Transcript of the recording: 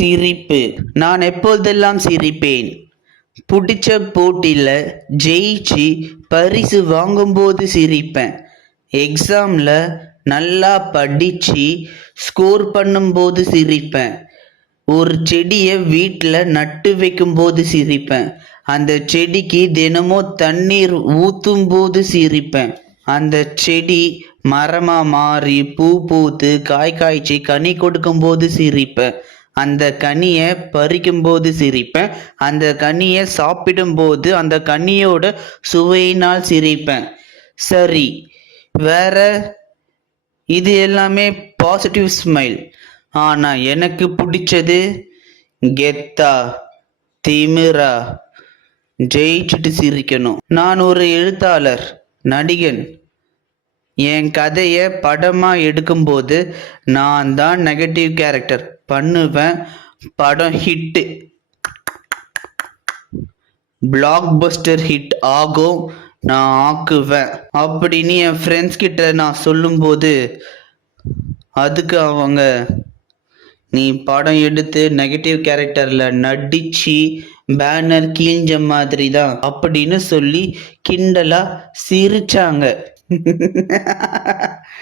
சிரிப்பு. நான் எப்போதெல்லாம் சிரிப்பேன்? புடிச்ச போட்டியில ஜெயிச்சு பரிசு வாங்கும்போது சிரிப்பேன். எக்ஸாம்ல நல்லா படிச்சு ஸ்கோர் பண்ணும்போது சிரிப்பேன். ஒரு செடியை வீட்டில் நட்டு வைக்கும்போது சிரிப்பேன். அந்த செடிக்கு தினமும் தண்ணீர் ஊற்றும் போது சிரிப்பேன். அந்த செடி மரமா மாறி பூ பூத்து காய் காய்ச்சி கனி கொடுக்கும்போது சிரிப்பேன். அந்த கனியை பறிக்கும்போது சிரிப்பேன். அந்த கனியை சாப்பிடும்போது அந்த கனியோட சுவையினால் சிரிப்பேன். சரி, வேற? இது எல்லாமே பாசிட்டிவ் ஸ்மைல். ஆனா எனக்கு பிடிச்சது கெத்தா, திமிரா, ஜெயிச்சுட்டு சிரிக்கணும். நான் ஒரு எழுத்தாளர், நடிகன். என் கதையை படமாக எடுக்கும்போது நான் தான் நெகட்டிவ் கேரக்டர் பண்ணுவேன். படம் ஹிட்டு, பிளாக் பஸ்டர் ஹிட் ஆகும், நான் ஆக்குவேன் அப்படின்னு என் ஃப்ரெண்ட்ஸ் கிட்ட நான் சொல்லும்போது அதுக்கு அவங்க, நீ படம் எடுத்து நெகட்டிவ் கேரக்டரில் நடிச்சு பேனர் கீஞ்ச மாதிரி தான் அப்படின்னு சொல்லி கிண்டலாக சிரிச்சாங்க.